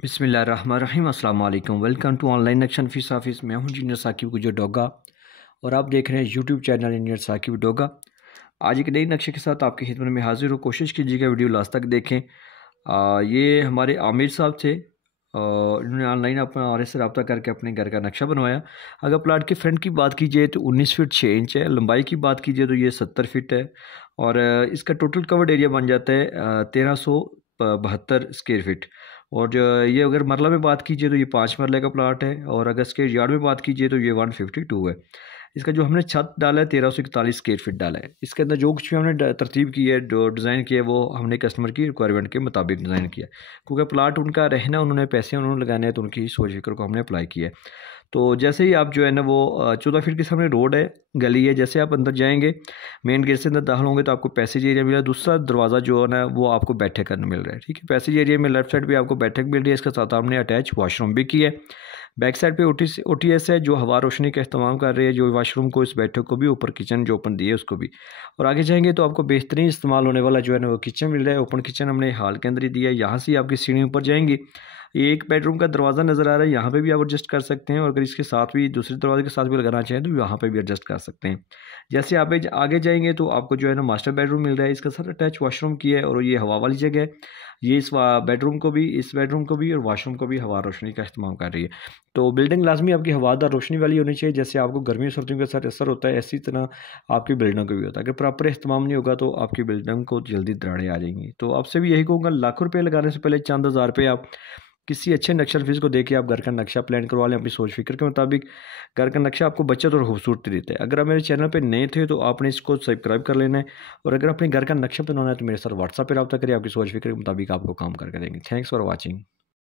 बिस्मिल्लाहिर्रहमानिर्रहीम अस्सलाम वालेकुम। वेलकम टू ऑनलाइन नक्शन फीस ऑफिस। मैं हूं इंजीनियर साकिब गुजर डोगा और आप देख रहे हैं YouTube channel engineer Saqib Doga. आज एक नई नक्शे के साथ आपकी खिदमत में हाजिर हूँ। कोशिश कीजिएगा वीडियो लास्ट तक देखें। ये हमारे आमिर साहब थे। इन्होंने ऑनलाइन अपना आर से रब्ता करके अपने घर का नक्शा बनवाया। अगर प्लाट के फ्रंट की बात कीजिए तो 19 फीट 6 इंच है। लंबाई की बात कीजिए तो ये 70 फीट है और इसका टोटल कवर्ड एरिया बन जाता है 1372 स्क्वायर फीट। और जो ये अगर मरला में बात कीजिए तो ये 5 मरले का प्लाट है और अगर स्क्वायर यार्ड में बात कीजिए तो ये 152 है। इसका जो हमने छत डाला है 1341 स्क्वायर फीट डाला है। इसके अंदर जो कुछ भी हमने तरतीब की है, जो डिज़ाइन किया है, वो हमने कस्टमर की रिक्वायरमेंट के मुताबिक डिज़ाइन किया है। क्योंकि प्लाट उनका रहना, उन्होंने पैसे उन्होंने लगाने हैं, तो उनकी सोच फिक्र को हमने अप्लाई किया है। तो जैसे ही आप जो है ना वो 14 फीट के सामने रोड है, गली है। जैसे आप अंदर जाएंगे, मेन गेट से अंदर दाखिल होंगे तो आपको पैसेज एरिया मिला। दूसरा दरवाज़ा जो है ना वो आपको बैठक करने मिल रहा है। ठीक है, पैसेज एरिया में लेफ्ट साइड पे आपको बैठक मिल रही है। इसके साथ हमने अटैच वॉशरूम भी किया है। बैक साइड पे OTS है जो हवा रोशनी का इस्तेमाल कर रही है, जो वॉशरूम को, इस बैठक को भी, ऊपर किचन जो ओपन दी है उसको भी। और आगे जाएंगे तो आपको बेहतरीन इस्तेमाल होने वाला जो है ना वो किचन मिल रहा है। ओपन किचन हमने हॉल के अंदर ही दिया है। यहाँ से आपकी सीढ़ी ऊपर जाएंगी, ये एक बेडरूम का दरवाज़ा नज़र आ रहा है, यहाँ पे भी आप एडजस्ट कर सकते हैं। और अगर इसके साथ भी दूसरे दरवाजे के साथ भी लगाना चाहें तो यहाँ पे भी एडजस्ट कर सकते हैं। जैसे आप आगे जाएंगे तो आपको जो है ना मास्टर बेडरूम मिल रहा है। इसका साथ अटैच वॉशरूम की है और ये हवा वाली जगह है। ये इस बेडरूम को भी, इस बेडरूम को भी और वॉशरूम को भी हवा रोशनी का इस्तेमाल कर रही है। तो बिल्डिंग लाजमी आपकी हवादार रोशनी वाली होनी चाहिए। जैसे आपको गर्मियों सर्दियों के साथ असर होता है, इसी तरह आपकी बिल्डिंग को भी होता है। अगर प्रॉपर इस्तेमाल नहीं होगा तो आपकी बिल्डिंग को जल्दी दरारें आ जाएंगी। तो आपसे भी यही कहूँगा, लाखों रुपये लगाने से पहले चंद हज़ार रुपये आप किसी अच्छे नक्शा नफीस को देके आप घर का नक्शा प्लान करवा लें अपनी सोच फिक्र के मुताबिक। घर का नक्शा आपको बचत और खूबसूरती देता है। अगर आप मेरे चैनल पे नए थे तो आपने इसको सब्सक्राइब कर लेना है। और अगर अपने घर का नक्शा बनाना है तो मेरे साथ व्हाट्सएप पर रब्ता करिए, आपकी सोच फिक्र के मुताबिक आपको काम करके देंगे। Thanks for watching.